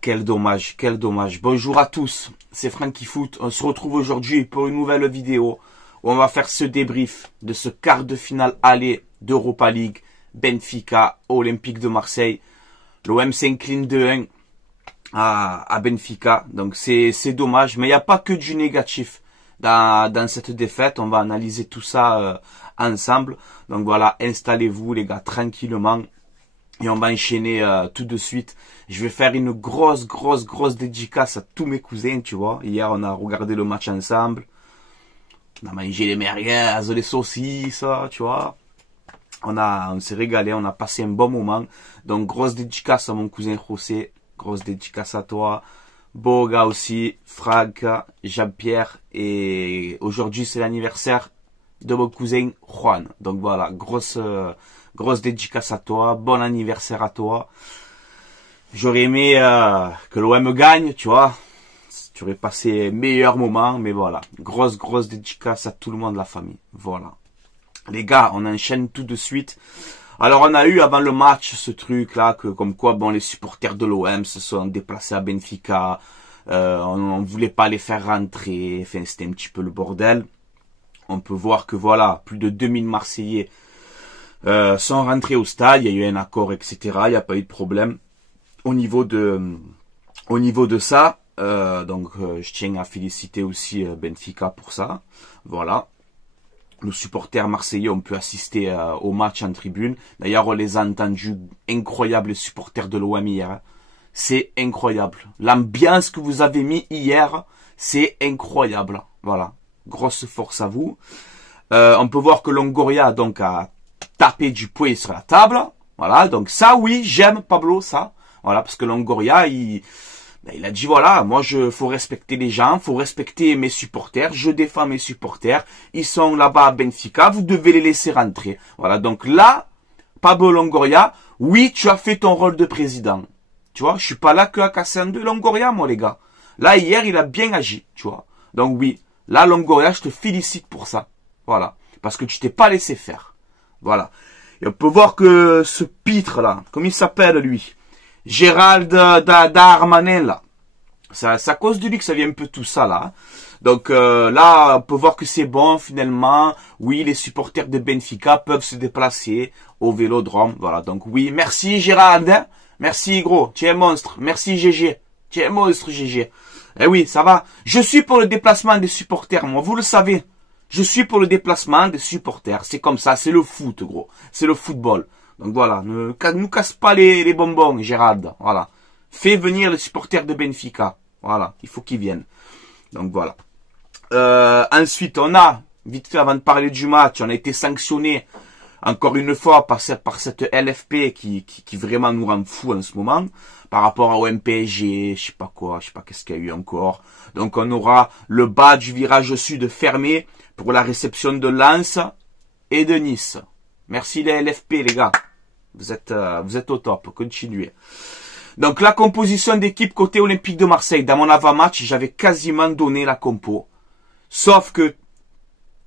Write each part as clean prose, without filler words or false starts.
quel dommage, quel dommage. Bonjour à tous, c'est Franky Foot. On se retrouve aujourd'hui pour une nouvelle vidéo où on va faire ce débrief de ce quart de finale aller d'Europa League, Benfica, Olympique de Marseille. L'OM s'incline 2-1 à Benfica, donc c'est dommage, mais il n'y a pas que du négatif dans cette défaite. On va analyser tout ça ensemble. Donc voilà, installez-vous les gars tranquillement. Et on va enchaîner tout de suite. Je vais faire une grosse dédicace à tous mes cousins, tu vois. Hier, on a regardé le match ensemble. On a mangé les merguez, les saucisses, tu vois. On s'est régalé, on a passé un bon moment. Donc, grosse dédicace à mon cousin José. Grosse dédicace à toi. Boga aussi, Franck, Jean-Pierre. Et aujourd'hui, c'est l'anniversaire de mon cousin Juan. Donc voilà, grosse dédicace à toi, bon anniversaire à toi. J'aurais aimé que l'OM gagne, tu vois. Tu aurais passé meilleur moment, mais voilà. Grosse dédicace à tout le monde de la famille. Voilà. Les gars, on enchaîne tout de suite. Alors on a eu avant le match ce truc là, que comme quoi bon les supporters de l'OM se sont déplacés à Benfica. On voulait pas les faire rentrer, enfin c'était un petit peu le bordel. On peut voir que voilà, plus de 2000 Marseillais sont rentrés au stade, il y a eu un accord, etc. Il n'y a pas eu de problème. Au niveau de ça, je tiens à féliciter aussi Benfica pour ça. Voilà. Nos supporters marseillais ont pu assister au match en tribune. D'ailleurs, on les a entendus incroyables, les supporters de l'OM hier. C'est incroyable. L'ambiance que vous avez mis hier, c'est incroyable. Voilà. Grosse force à vous. On peut voir que Longoria donc a tapé du poing sur la table. Voilà, donc ça oui, j'aime Pablo, ça. Voilà, parce que Longoria, il a dit voilà, moi faut respecter les gens, faut respecter mes supporters, je défends mes supporters, ils sont là-bas à Benfica, vous devez les laisser rentrer. Voilà, donc là, Pablo Longoria, oui, tu as fait ton rôle de président. Tu vois, je suis pas là que à casser en deux Longoria, moi les gars. Là, hier, il a bien agi, tu vois. Donc oui, là, Longoria, je te félicite pour ça. Voilà, parce que tu t'es pas laissé faire. Voilà. Et on peut voir que ce pitre là, comme il s'appelle lui, Gérald Darmanin là, c'est à cause de lui que ça vient un peu tout ça là. Donc là, on peut voir que c'est bon finalement. Oui, les supporters de Benfica peuvent se déplacer au Vélodrome. Voilà, donc oui, merci Gérald, hein. Merci gros, tu es un monstre. Merci GG, tu es un monstre GG. Eh oui, ça va. Je suis pour le déplacement des supporters, moi, vous le savez. Je suis pour le déplacement des supporters. C'est comme ça, c'est le foot, gros. C'est le football. Donc voilà, ne nous casse pas les bonbons, Gérald. Voilà. Fais venir les supporters de Benfica. Voilà, il faut qu'ils viennent. Donc voilà. Ensuite, on a, vite fait avant de parler du match, on a été sanctionné encore une fois par cette LFP qui vraiment nous rend fou en ce moment. Par rapport au MPSG, je sais pas quoi, je sais pas qu'est-ce qu'il y a eu encore. Donc on aura le bas du virage sud fermé pour la réception de Lens et de Nice. Merci les LFP les gars. Vous êtes au top, continuez. Donc la composition d'équipe côté Olympique de Marseille, dans mon avant-match, j'avais quasiment donné la compo. Sauf que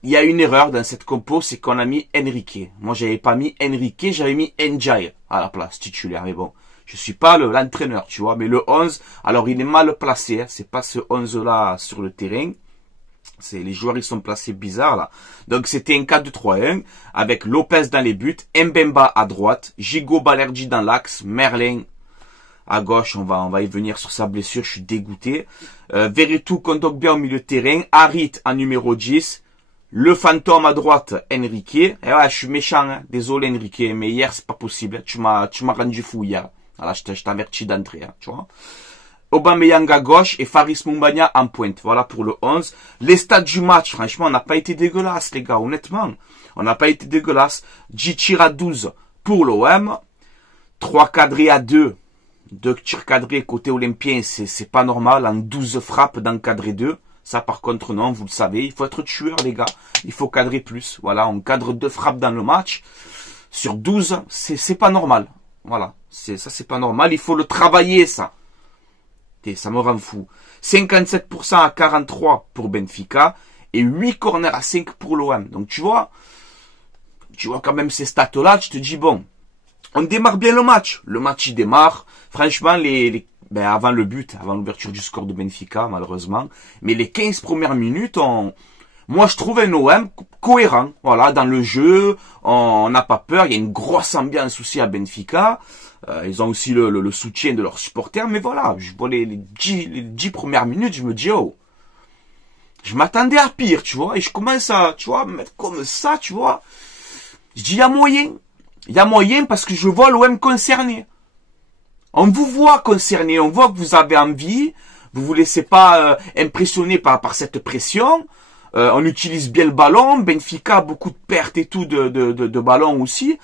il y a une erreur dans cette compo, c'est qu'on a mis Enrique. Moi j'avais pas mis Enrique, j'avais mis Ndiaye à la place titulaire, mais bon. Je suis pas l'entraîneur, tu vois, mais le 11, alors il est mal placé, hein, c'est pas ce 11-là sur le terrain. Les joueurs, ils sont placés bizarres, là. Donc, c'était un 4-2-3-1, avec Lopez dans les buts, Mbemba à droite, Gigot Balerdi dans l'axe, Merlin à gauche, on va y venir sur sa blessure, je suis dégoûté. Veretout, Kondogbia au milieu de terrain, Harit en numéro 10, le fantôme à droite, Enrique. Et ouais, je suis méchant, hein. Désolé Enrique, mais hier, c'est pas possible, tu m'as rendu fou hier. Voilà, je t'avertis d'entrée, hein, tu vois. Aubameyang à gauche et Faris Moumbagna en pointe. Voilà pour le 11. Les stats du match, franchement, on n'a pas été dégueulasse, les gars, honnêtement. On n'a pas été dégueulasse. Djitir à 12 pour l'OM. 3 cadrés à 2. 2 tirs cadrés côté olympien, c'est pas normal. En 12 frappes d'encadrer 2. Ça, par contre, non, vous le savez. Il faut être tueur, les gars. Il faut cadrer plus. Voilà, on cadre 2 frappes dans le match. Sur 12, c'est pas normal. Voilà, c'est pas normal, il faut le travailler ça. Et ça me rend fou. 57% à 43 pour Benfica et 8 corners à 5 pour l'OM. Donc tu vois quand même ces stats là, tu te dis bon, on démarre bien le match. Le match il démarre. Franchement ben avant le but, avant l'ouverture du score de Benfica, malheureusement. Mais les 15 premières minutes, moi je trouve un OM cohérent. Voilà, dans le jeu, on n'a pas peur. Il y a une grosse ambiance aussi à Benfica. Ils ont aussi le soutien de leurs supporters. Mais voilà, je vois les 10 premières minutes, je me dis, oh, je m'attendais à pire, tu vois. Et je commence à, tu vois, me mettre comme ça, tu vois. Je dis, il y a moyen. Il y a moyen parce que je vois l'OM concerné. On vous voit concerné, on voit que vous avez envie, vous vous laissez pas impressionner par cette pression. On utilise bien le ballon, Benfica a beaucoup de pertes et tout de ballon aussi.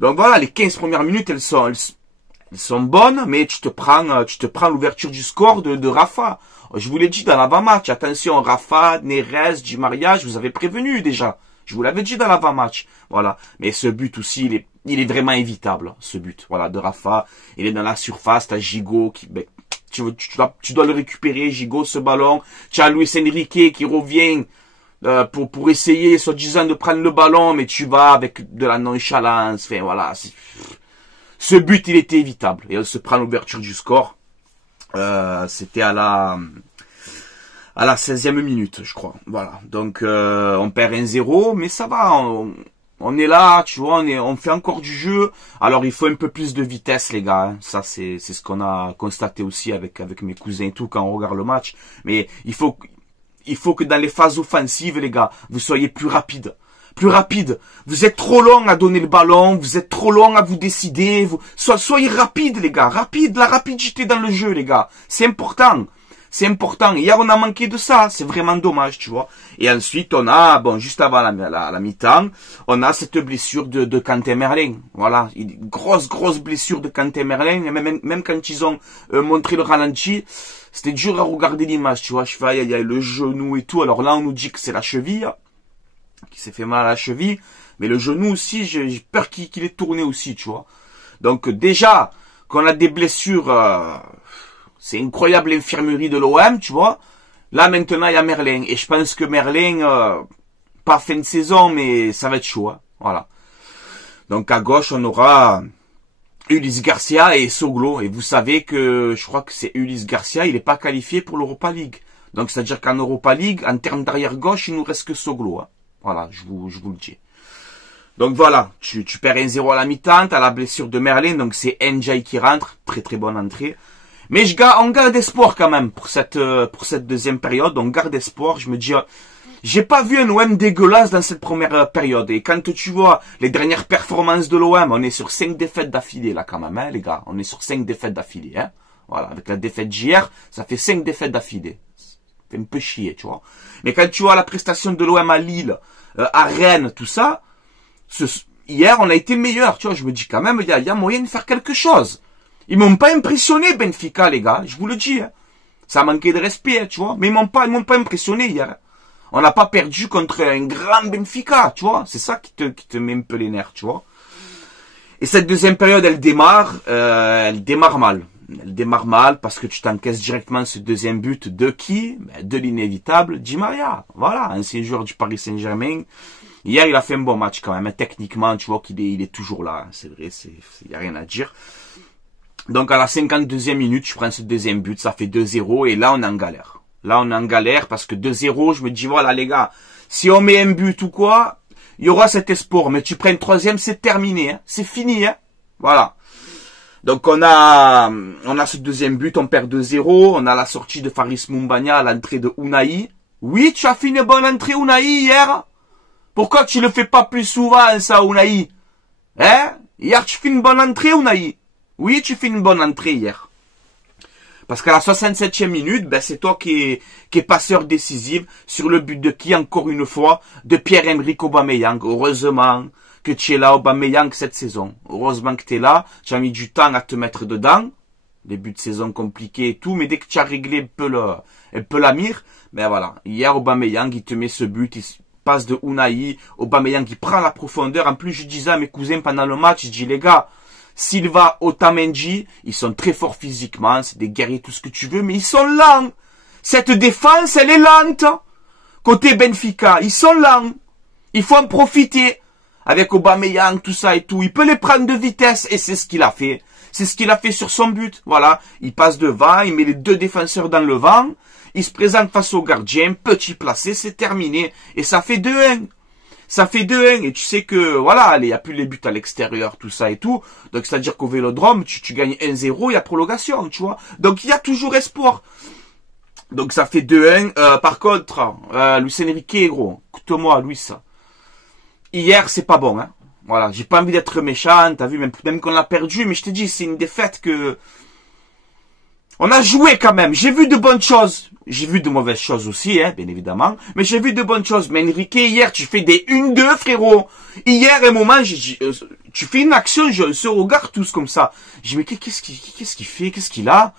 Donc voilà, les 15 premières minutes, elles sont bonnes, mais tu te prends l'ouverture du score de Rafa. Je vous l'ai dit dans l'avant-match, attention, Rafa, Neres, Di Maria, je vous avais prévenu déjà. Je vous l'avais dit dans l'avant-match. Voilà. Mais ce but aussi, il est vraiment évitable, ce but. Voilà, de Rafa. Il est dans la surface, t'as Gigot qui, ben, tu dois le récupérer, Gigot, ce ballon. Tu as Luis Enrique qui revient, pour essayer, soi-disant, de prendre le ballon, mais tu vas avec de la nonchalance. Enfin, voilà. Ce but, il était évitable. Et on se prend l'ouverture du score. C'était à la 16e minute, je crois. Voilà. Donc, on perd 1-0, mais ça va. On est là, tu vois, on fait encore du jeu. Alors, il faut un peu plus de vitesse, les gars. Hein. Ça, c'est ce qu'on a constaté aussi avec mes cousins et tout quand on regarde le match. Mais il faut que dans les phases offensives, les gars, vous soyez plus rapides. Plus rapide. Vous êtes trop long à donner le ballon, vous êtes trop long à vous décider. Soyez rapide, les gars. Rapide, la rapidité dans le jeu, les gars. C'est important. C'est important. Hier, on a manqué de ça. C'est vraiment dommage, tu vois. Et ensuite, on a, bon, juste avant la mi-temps, on a cette blessure de Quentin Merlin. Voilà. Une grosse blessure de Quentin Merlin. Et même quand ils ont montré le ralenti, c'était dur à regarder l'image, tu vois. Je fais, il y a le genou et tout. Alors là, on nous dit que c'est la cheville, qui s'est fait mal à la cheville. Mais le genou aussi, j'ai peur qu'il ait tourné aussi, tu vois. Donc, déjà, qu'on a des blessures, c'est incroyable l'infirmerie de l'OM, tu vois. Là, maintenant, il y a Merlin. Et je pense que Merlin, pas fin de saison, mais ça va être chaud. Hein. Voilà. Donc, à gauche, on aura Ulysse Garcia et Soglo. Et vous savez que, je crois que c'est Ulysse Garcia, il n'est pas qualifié pour l'Europa League. Donc, c'est-à-dire qu'en Europa League, en termes d'arrière-gauche, il nous reste que Soglo. Hein. Voilà, je vous le dis. Donc voilà, tu perds 1-0 à la mi-temps, t'as la blessure de Merlin, donc c'est Ndiaye qui rentre. Très bonne entrée. Mais on garde espoir quand même pour cette deuxième période. On garde espoir. Je me dis, j'ai pas vu un OM dégueulasse dans cette première période. Et quand tu vois les dernières performances de l'OM, on est sur 5 défaites d'affilée là quand même, hein, les gars. On est sur 5 défaites d'affilée. Hein. Voilà, avec la défaite d'hier, ça fait 5 défaites d'affilée. Ça fait un peu chier, tu vois. Mais quand tu vois la prestation de l'OM à Lille, à Rennes, tout ça, hier on a été meilleur. Tu vois, je me dis quand même, il y a moyen de faire quelque chose. Ils m'ont pas impressionné, Benfica, les gars. Je vous le dis. Hein. Ça a manqué de respect, tu vois. Mais ils m'ont pas impressionné hier. On n'a pas perdu contre un grand Benfica, tu vois. C'est ça qui te met un peu les nerfs, tu vois. Et cette deuxième période, elle démarre mal. Elle démarre mal parce que tu t'encaisses directement ce deuxième but de qui? De l'inévitable Di Maria. Voilà, ancien joueur du Paris Saint-Germain. Hier, il a fait un bon match quand même. Techniquement, tu vois qu'il est toujours là. C'est vrai, il y a rien à dire. Donc, à la 52e minute, je prends ce deuxième but, ça fait 2-0, et là, on est en galère. Là, on est en galère, parce que 2-0, je me dis, voilà, les gars, si on met un but ou quoi, il y aura cet espoir, mais tu prends une troisième, c'est terminé, hein. C'est fini, hein. Voilà. Donc, on a ce deuxième but, on perd 2-0, on a la sortie de Faris Moumbagna à l'entrée de Unai. Oui, tu as fait une bonne entrée, Unai, hier. Pourquoi tu le fais pas plus souvent, ça, Unai? Hein? Hier, tu fais une bonne entrée, Unai. Oui, tu fais une bonne entrée hier. Parce qu'à la 67e minute, c'est toi qui est passeur décisif sur le but de qui, encore une fois, de Pierre-Emerick Aubameyang. Heureusement que tu es là, Aubameyang, cette saison. Heureusement que tu es là. Tu as mis du temps à te mettre dedans. Début de saison compliqué et tout, mais dès que tu as réglé un peu la mire, voilà. Hier, Aubameyang, il te met ce but, il passe de Unai, Aubameyang, il prend la profondeur. En plus, je disais à mes cousins pendant le match, je dis, les gars, Silva, Otamendi, ils sont très forts physiquement, c'est des guerriers, tout ce que tu veux, mais ils sont lents. Cette défense, elle est lente. Côté Benfica, ils sont lents. Il faut en profiter. avec Aubameyang, tout ça et tout. Il peut les prendre de vitesse et c'est ce qu'il a fait. C'est ce qu'il a fait sur son but. Voilà, il passe devant, il met les deux défenseurs dans le vent, il se présente face au gardien, petit placé, c'est terminé. Et ça fait 2-1. Ça fait 2-1 et tu sais que, voilà, allez, il n'y a plus les buts à l'extérieur, tout ça et tout. Donc, c'est-à-dire qu'au Vélodrome, tu gagnes 1-0, il y a prolongation, tu vois. Donc, il y a toujours espoir. Donc, ça fait 2-1. Par contre, Luis Enrique, gros, écoute-moi, Luis. Hier, c'est pas bon, hein. Voilà, j'ai pas envie d'être méchant, t'as vu, même qu'on l'a perdu, mais je te dis, c'est une défaite que... On a joué quand même, j'ai vu de bonnes choses. J'ai vu de mauvaises choses aussi, hein, bien évidemment. Mais j'ai vu de bonnes choses. Mais Enrique, hier, tu fais des 1-2, frérot. Hier, à un moment, tu fais une action, je se regarde tous comme ça. J'ai dit, mais qu'est-ce qu'il fait? Qu'est-ce qu'il a?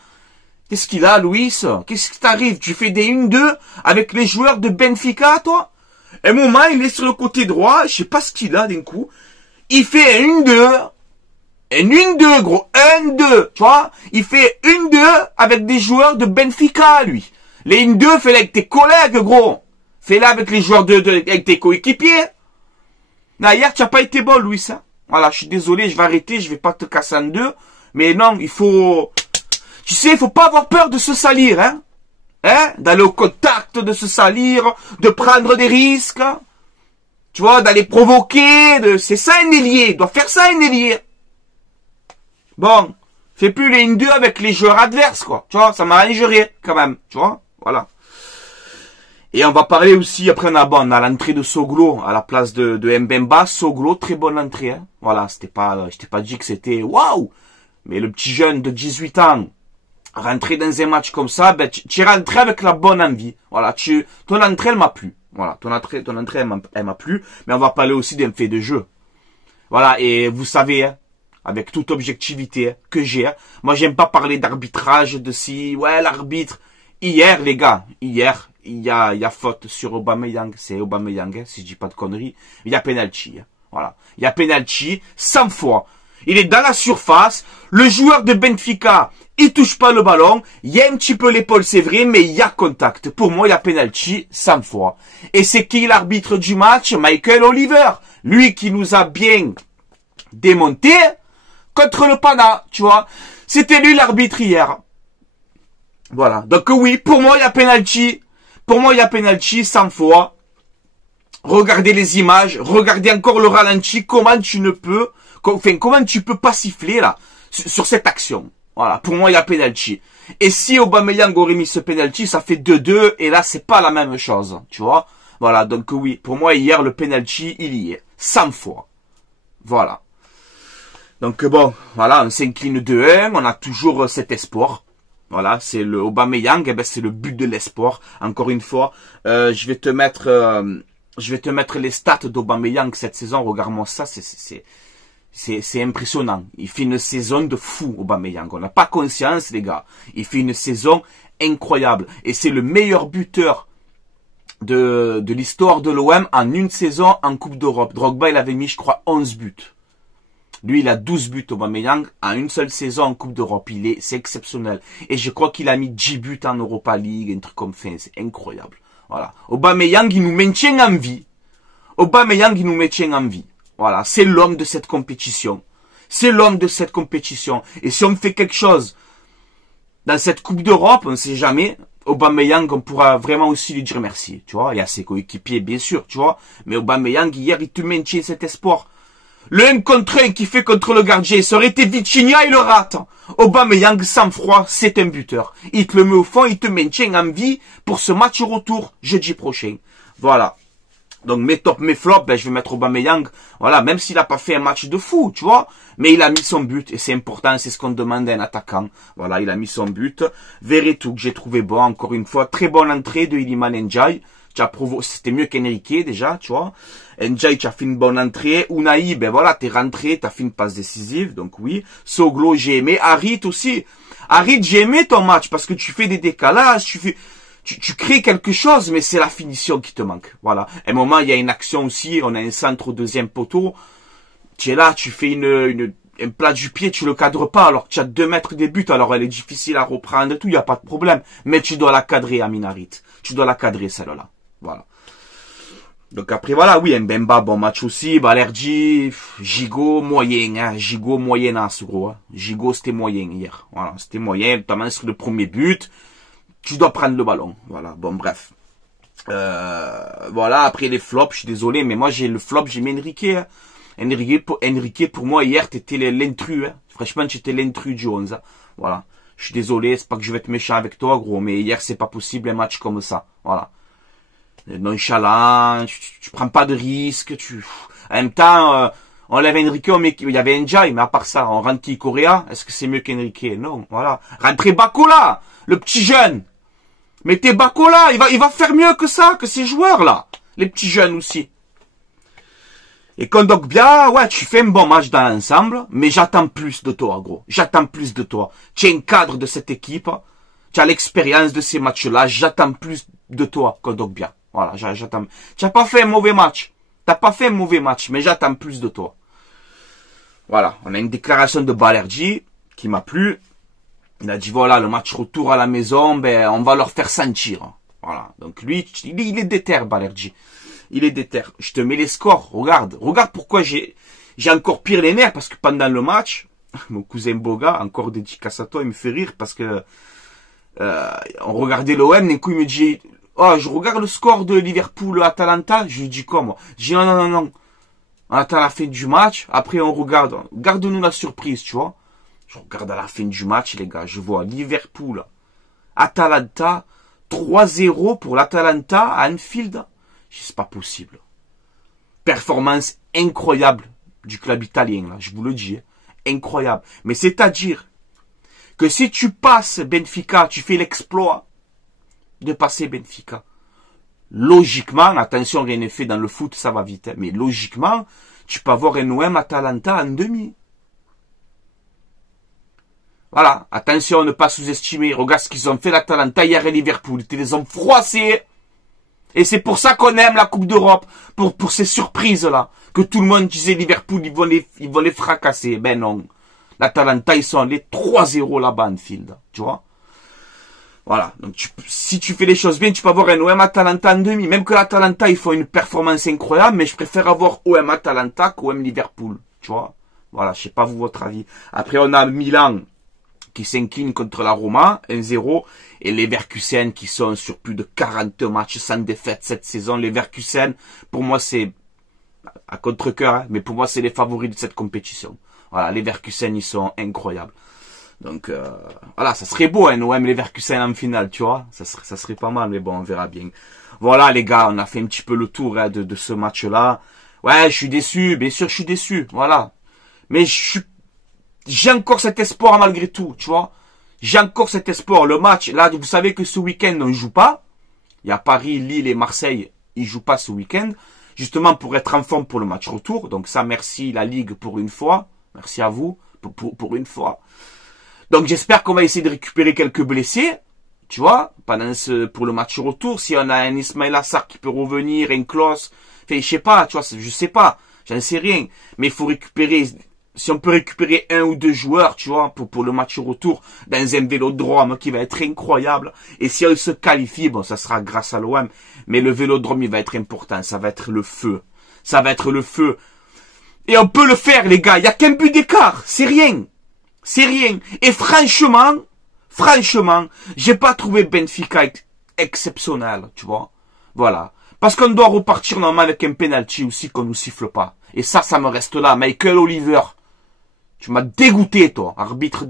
Qu'est-ce qu'il a, Luis? Qu'est-ce qui t'arrive? Tu fais des 1-2 avec les joueurs de Benfica, toi? À un moment, il est sur le côté droit, je sais pas ce qu'il a d'un coup. Il fait un 1-2. Un 1-2, gros. 1-2. Tu vois? Il fait 1-2 avec des joueurs de Benfica, lui. Les 1-2, fais-les avec tes collègues, gros. Fais-les avec les joueurs avec tes coéquipiers. Non, hier, tu n'as pas été bon, Louis, hein. Voilà, je suis désolé, je vais arrêter, je vais pas te casser en deux. Mais non, il faut... Tu sais, il faut pas avoir peur de se salir, hein. Hein? D'aller au contact, de se salir, de prendre des risques. Tu vois, d'aller provoquer, c'est ça un ailier. Il doit faire ça un ailier. Bon, fais plus les 1-2 avec les joueurs adverses, quoi. Tu vois, ça m'arrangerait, quand même. Tu vois, voilà. Et on va parler aussi, après on a l'entrée de Soglo à la place de Mbemba. Soglo, très bonne entrée, hein. Voilà, je t'ai pas dit que c'était waouh. Mais le petit jeune de 18 ans, rentrer dans un match comme ça, ben, tu es rentré avec la bonne envie. Voilà, ton entrée, elle m'a plu. Voilà, ton entrée, elle m'a plu. Mais on va parler aussi d'un fait de jeu. Voilà, et vous savez, hein, avec toute objectivité que j'ai, hein, moi j'aime pas parler d'arbitrage, de si, ouais, l'arbitre. Hier, les gars, il y a faute sur Aubameyang, c'est Aubameyang, hein, si je dis pas de conneries. Il y a penalty, hein, voilà. Il y a penalty, 100 fois. Il est dans la surface, le joueur de Benfica, il touche pas le ballon, il y a un petit peu l'épaule, c'est vrai, mais il y a contact. Pour moi, il y a penalty 100 fois. Et c'est qui l'arbitre du match? Michael Oliver. Lui qui nous a bien démonté contre le Pana, tu vois. C'était lui l'arbitre hier. Voilà. Donc oui, pour moi, il y a penalty. Pour moi, il y a penalty 100 fois. Regardez les images, regardez encore le ralenti, comment tu peux pas siffler, là, sur cette action. Voilà. Pour moi, il y a penalty. Et si Aubameyang aurait mis ce penalty, ça fait 2-2, et là, c'est pas la même chose, tu vois. Voilà. Donc oui, pour moi, hier, le penalty, il y est. 100 fois. Voilà. Donc bon, voilà, on s'incline 2-1, on a toujours cet espoir. Voilà, c'est le Aubameyang, eh ben c'est le but de l'espoir. Encore une fois, je vais te mettre les stats d'Aubameyang cette saison. Regarde-moi ça, c'est impressionnant. Il fait une saison de fou, Aubameyang. On n'a pas conscience, les gars. Il fait une saison incroyable. Et c'est le meilleur buteur de l'histoire de l'OM en une saison en Coupe d'Europe. Drogba, il avait mis, je crois, 11 buts. Lui, il a 12 buts, Aubameyang, en une seule saison en Coupe d'Europe. C'est exceptionnel. Et je crois qu'il a mis 10 buts en Europa League, un truc comme ça. C'est incroyable. Voilà. Aubameyang, il nous maintient en vie. Aubameyang, il nous maintient en vie. Voilà. C'est l'homme de cette compétition. C'est l'homme de cette compétition. Et si on fait quelque chose dans cette Coupe d'Europe, on ne sait jamais, Aubameyang, on pourra vraiment aussi lui dire merci. Tu vois, il y a ses coéquipiers, bien sûr, tu vois. Mais Aubameyang, hier, il te maintient cet espoir. Le 1 contre 1 qu'il fait contre le gardien, ça aurait été Vitinha, il le rate. Aubameyang, sans froid, c'est un buteur. Il te le met au fond, il te maintient en vie pour ce match retour jeudi prochain. Voilà. Donc mes tops, mes flops, ben, je vais mettre Aubameyang. Voilà, même s'il n'a pas fait un match de fou, tu vois. Mais il a mis son but et c'est important, c'est ce qu'on demande à un attaquant. Voilà, il a mis son but. Verretou, que j'ai trouvé bon, encore une fois. Très bonne entrée de Iliman Ndiaye. C'était mieux qu'Enrique déjà, tu vois. Ndiaye, tu as fait une bonne entrée. Unai, ben voilà, t'es rentré, t'as fait une passe décisive, donc oui. Soglo, j'ai aimé. Harit aussi. Harit, j'ai aimé ton match parce que tu fais des décalages, tu crées quelque chose, mais c'est la finition qui te manque. Voilà. À un moment, il y a une action aussi, on a un centre au deuxième poteau. Tu es là, tu fais un plat du pied, tu le cadres pas, alors que tu as 2 mètres des buts, alors elle est difficile à reprendre et tout, il n'y a pas de problème. Mais tu dois la cadrer, Amin Harit. Tu dois la cadrer, celle-là. Voilà. Donc après voilà, oui, Mbemba, bon match aussi, Balerdi, Gigot, moyen, hein, Gigot moyenasse gros, hein. Gigot c'était moyen hier, voilà, c'était moyen, notamment sur le premier but, tu dois prendre le ballon, voilà, bon bref. Voilà, après les flops, je suis désolé, mais moi j'ai le flop, j'ai mis Enrique, hein. Enrique pour moi hier t'étais l'intrus, hein. Franchement t'étais l'intrus du 11, hein. Voilà. Je suis désolé, c'est pas que je vais être méchant avec toi gros, mais hier c'est pas possible un match comme ça, voilà. Nonchalant, tu prends pas de risques, en même temps, on lève Enrique, il y avait Njai, mais à part ça, on rentre qui Correa, est-ce que c'est mieux qu'Enrique? Non, voilà. Rentrez Bakola, le petit jeune. Mettez Bakola, il va faire mieux que ça, que ces joueurs-là. Les petits jeunes aussi. Et Kondogbia, ouais, tu fais un bon match dans l'ensemble, mais j'attends plus de toi, gros. J'attends plus de toi. Tu es un cadre de cette équipe, tu as l'expérience de ces matchs-là, j'attends plus de toi, Kondogbia. Voilà, j'attends. Tu n'as pas fait un mauvais match. T'as pas fait un mauvais match, mais j'attends plus de toi. Voilà, on a une déclaration de Balerdi qui m'a plu. Il a dit voilà, le match retour à la maison, ben on va leur faire sentir. Voilà, donc lui, il est déter, Balerdi. Il est déter. Je te mets les scores. Regarde pourquoi j'ai encore pire les nerfs, parce que pendant le match, mon cousin Boga, encore dédicace à toi, il me fait rire parce que on regardait l'OM, d'un coup il me dit oh, je regarde le score de Liverpool-Atalanta. Je lui dis quoi, moi? Je dis non. On attend la fin du match. Après, on regarde. Garde-nous la surprise, tu vois. Je regarde à la fin du match, les gars. Je vois Liverpool-Atalanta. 3-0 pour l'Atalanta à Anfield. Je dis, c'est pas possible. Performance incroyable du club italien, là. Je vous le dis. Incroyable. Mais c'est-à-dire que si tu passes Benfica, tu fais l'exploit de passer Benfica. Logiquement, attention, rien n'est fait dans le foot, ça va vite, hein, mais logiquement, tu peux avoir un OM Atalanta en demi. Voilà, attention, ne pas sous-estimer. Regarde ce qu'ils ont fait l'Atalanta hier et Liverpool. Ils les ont froissés. Et c'est pour ça qu'on aime la Coupe d'Europe, pour ces surprises-là. Que tout le monde disait Liverpool, ils vont les fracasser. Ben non. L'Atalanta, ils sont allés 3-0 là-bas en field, tu vois. Voilà, donc si tu fais les choses bien, tu peux avoir un OM Atalanta en demi. Même que l'Atalanta, ils font une performance incroyable, mais je préfère avoir OM Atalanta qu'OM Liverpool, tu vois. Voilà, je sais pas vous votre avis. Après, on a Milan qui s'incline contre la Roma, 1-0, et les Leverkusen qui sont sur plus de 40 matchs sans défaite cette saison. Les Leverkusen, pour moi, c'est à contre-cœur, hein, mais pour moi, c'est les favoris de cette compétition. Voilà, les Leverkusen, ils sont incroyables. Donc voilà, ça serait beau un OM Leverkusen en finale, tu vois, ça serait pas mal, mais bon, on verra bien. Voilà les gars, on a fait un petit peu le tour hein, de ce match-là. Ouais, je suis déçu, bien sûr je suis déçu, voilà. Mais j'ai encore cet espoir malgré tout, tu vois. J'ai encore cet espoir. Le match, là, vous savez que ce week-end on joue pas. Il y a Paris, Lille et Marseille, ils jouent pas ce week-end, justement pour être en forme pour le match retour. Donc ça, merci la Ligue pour une fois, merci à vous pour une fois. Donc j'espère qu'on va essayer de récupérer quelques blessés, tu vois, pour le match retour. Si on a un Ismail Assar qui peut revenir, un Klos, enfin je sais pas, tu vois, je sais pas, j'en sais rien. Mais il faut récupérer, si on peut récupérer un ou deux joueurs, tu vois, pour le match retour, dans un vélodrome qui va être incroyable. Et si on se qualifie, bon, ça sera grâce à l'OM, mais le vélodrome il va être important, ça va être le feu. Ça va être le feu. Et on peut le faire les gars, il y a qu'un but d'écart, c'est rien. C'est rien. Et franchement, j'ai pas trouvé Benfica exceptionnel, tu vois. Voilà. Parce qu'on doit repartir normalement avec un penalty aussi qu'on nous siffle pas. Et ça me reste là. Michael Oliver. Tu m'as dégoûté, toi, arbitre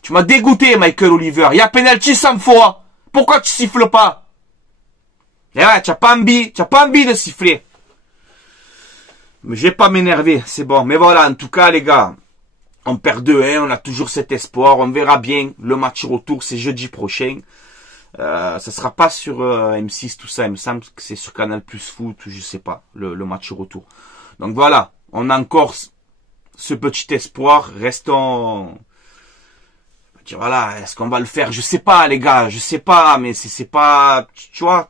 Tu m'as dégoûté, Michael Oliver. Il y a penalty 100 fois. Pourquoi tu siffles pas? Et ouais, tu as pas envie de siffler. Mais je vais pas m'énerver, c'est bon. Mais voilà, en tout cas, les gars. On perd 2-1, on a toujours cet espoir, on verra bien. Le match retour, c'est jeudi prochain. Ça sera pas sur M6, tout ça, il me semble que c'est sur Canal Plus Foot, je sais pas, le match retour. Donc voilà, on a encore ce petit espoir, restons... Voilà, est-ce qu'on va le faire? Je sais pas, les gars, je sais pas, mais c'est pas... Tu vois,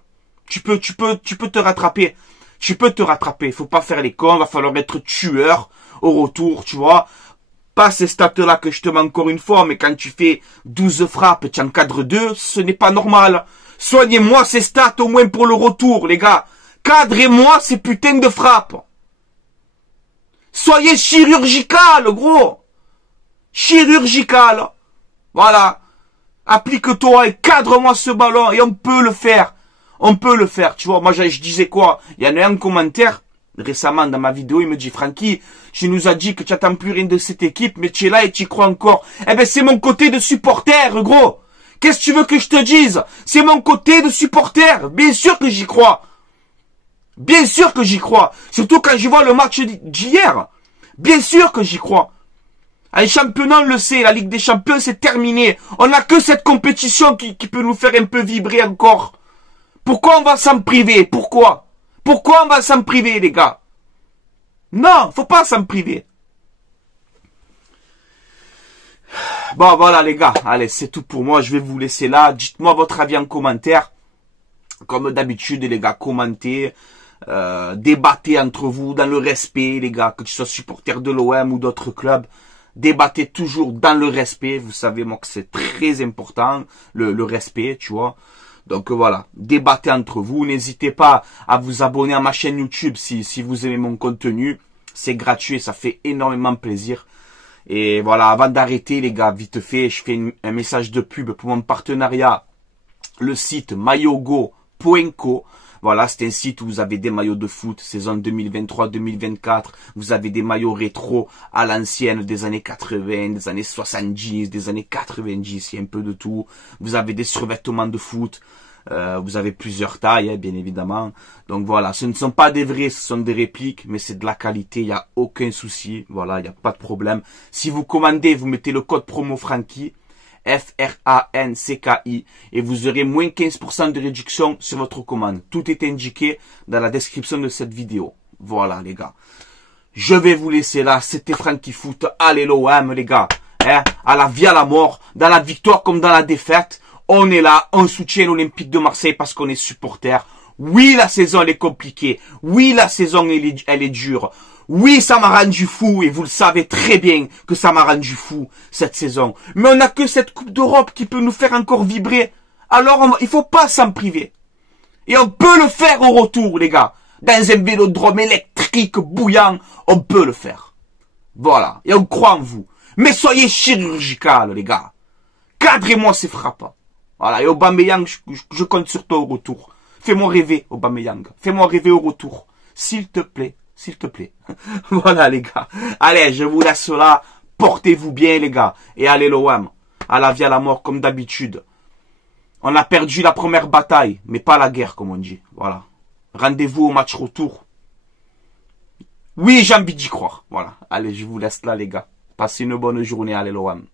tu peux te rattraper. Tu peux te rattraper, faut pas faire les cons, va falloir être tueur au retour, tu vois. Pas ces stats-là que je te mets encore une fois, mais quand tu fais 12 frappes, tu encadres 2, ce n'est pas normal. Soignez-moi ces stats au moins pour le retour, les gars. Cadrez-moi ces putains de frappes. Soyez chirurgical, gros. Chirurgical. Voilà. Applique-toi et cadre-moi ce ballon. Et on peut le faire. On peut le faire. Tu vois, moi, je disais quoi? Il y en a un commentaire récemment dans ma vidéo. Il me dit, Francky, tu nous as dit que tu n'attends plus rien de cette équipe, mais tu es là et tu y crois encore. Eh ben, c'est mon côté de supporter, gros. Qu'est-ce que tu veux que je te dise? C'est mon côté de supporter. Bien sûr que j'y crois. Bien sûr que j'y crois. Surtout quand je vois le match d'hier. Bien sûr que j'y crois. Un championnat, on le sait, la Ligue des Champions, c'est terminé. On n'a que cette compétition qui peut nous faire un peu vibrer encore. Pourquoi on va s'en priver? Pourquoi? Pourquoi on va s'en priver, les gars? Non, faut pas s'en priver. Bon, voilà, les gars. Allez, c'est tout pour moi. Je vais vous laisser là. Dites-moi votre avis en commentaire. Comme d'habitude, les gars, commentez. Débattez entre vous dans le respect, les gars. Que tu sois supporter de l'OM ou d'autres clubs. Débattez toujours dans le respect. Vous savez, moi, que c'est très important. Le respect, tu vois. Donc voilà, débattez entre vous. N'hésitez pas à vous abonner à ma chaîne YouTube si vous aimez mon contenu. C'est gratuit et ça fait énormément plaisir. Et voilà, avant d'arrêter les gars, vite fait, je fais un message de pub pour mon partenariat. Le site maillogo.co. Voilà, c'est un site où vous avez des maillots de foot, saison 2023-2024. Vous avez des maillots rétro à l'ancienne des années 80, des années 70, des années 90, il y a un peu de tout. Vous avez des survêtements de foot. Vous avez plusieurs tailles, hein, bien évidemment. Donc voilà, ce ne sont pas des vrais, ce sont des répliques, mais c'est de la qualité, il n'y a aucun souci. Voilà, il n'y a pas de problème. Si vous commandez, vous mettez le code promo Francky. Francky et vous aurez moins 15% de réduction sur votre commande. Tout est indiqué dans la description de cette vidéo. Voilà les gars. Je vais vous laisser là. C'était Francky Foot. Allez l'OM les gars. Hein, à la vie à la mort. Dans la victoire comme dans la défaite. On est là. On soutient l'Olympique de Marseille parce qu'on est supporter. Oui la saison elle est compliquée. Oui la saison elle est dure. Oui, ça m'a rendu fou, et vous le savez très bien que ça m'a rendu fou, cette saison. Mais on n'a que cette Coupe d'Europe qui peut nous faire encore vibrer. Alors, il faut pas s'en priver. Et on peut le faire au retour, les gars. Dans un vélodrome électrique bouillant, on peut le faire. Voilà, et on croit en vous. Mais soyez chirurgical, les gars. Cadrez-moi ces frappes. Voilà, et Aubameyang, je compte sur toi au retour. Fais-moi rêver, Aubameyang. Fais-moi rêver au retour. S'il te plaît. S'il te plaît. Voilà les gars. Allez, je vous laisse là. Portez-vous bien les gars. Et allez l'OM. À la vie à la mort comme d'habitude. On a perdu la première bataille. Mais pas la guerre comme on dit. Voilà. Rendez-vous au match retour. Oui, j'ai envie d'y croire. Voilà. Allez, je vous laisse là les gars. Passez une bonne journée. Allez l'OM.